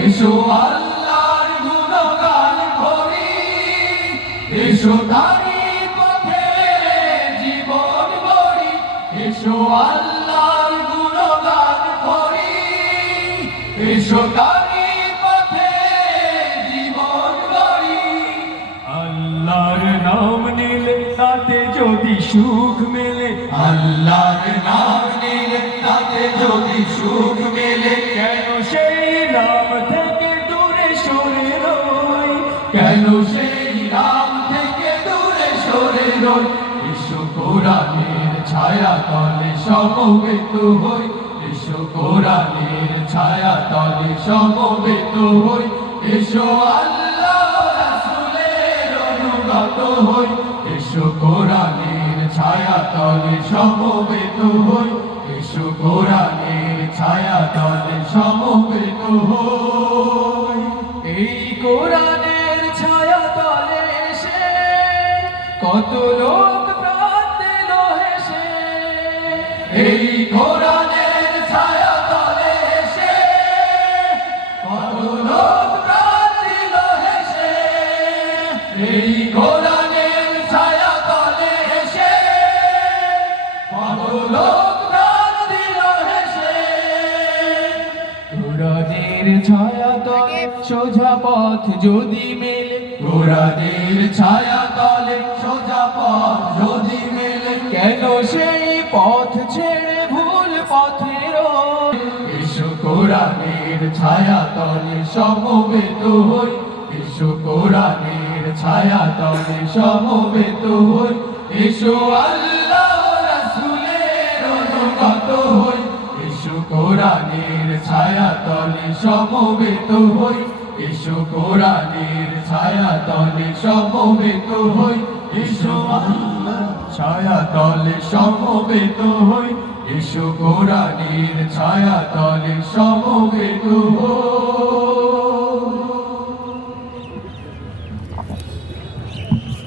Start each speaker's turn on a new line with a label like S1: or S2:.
S1: এসো আল্লাহর গুণগান করি। এসো তারি পথে জীবন গড়ি। এসো আল্লাহর গুণগান করি। এসো তারি পথে জীবন গড়ি।
S2: আল্লাহর নাম নিলে তাতে যদি সুখ মেলে।
S1: আল্লাহর নাম নিলে তাতে যদি সুখ মেলে।
S2: কেন সেই
S1: রাম থেকে দূরে সরে রই? এসো কোরআনের ছায়া তলে সমবেত হই। এসো কোরআনের ছায়া তলে সমবেত হই। এসো আল্লাহ রাসূলের অনুগত হই। এসো কোরআনের ছায়া তলে সমবেত হই। এসো কোরআনের ছায়া তলে সমবেত হই।
S2: কত লোক প্রাণ দিল হেসে
S1: এই কোরআনের ছায়া তলে এসে কত লোক প্রাণ দিল হেসে এই কোরআনের ছায়া তলে এসে কত লোক প্রাণ দিল হেসে
S2: কোরআনের ছায়া তলে সোজা পথ যদি মেলে
S1: কোরআনের ছায়া
S2: কেন সেই পথ ছেড়ে ভুল পথে রই
S1: এসো কোরআনের ছায়া তলে সমবেত হই। এসো কোরআনের ছায়া তলে সমবেত হই। এসো আল্লাহ রাসূলের অনুগত হই। এসো কোরআনের ছায়া তলে সমবেত হই। এসো কোরআনের ছায়া তলে সমবেত হই। এসো আল্লাহ ছায়া তলে সমবেত হই এসো কোরআনের ছায়া তলে সমবেত হই।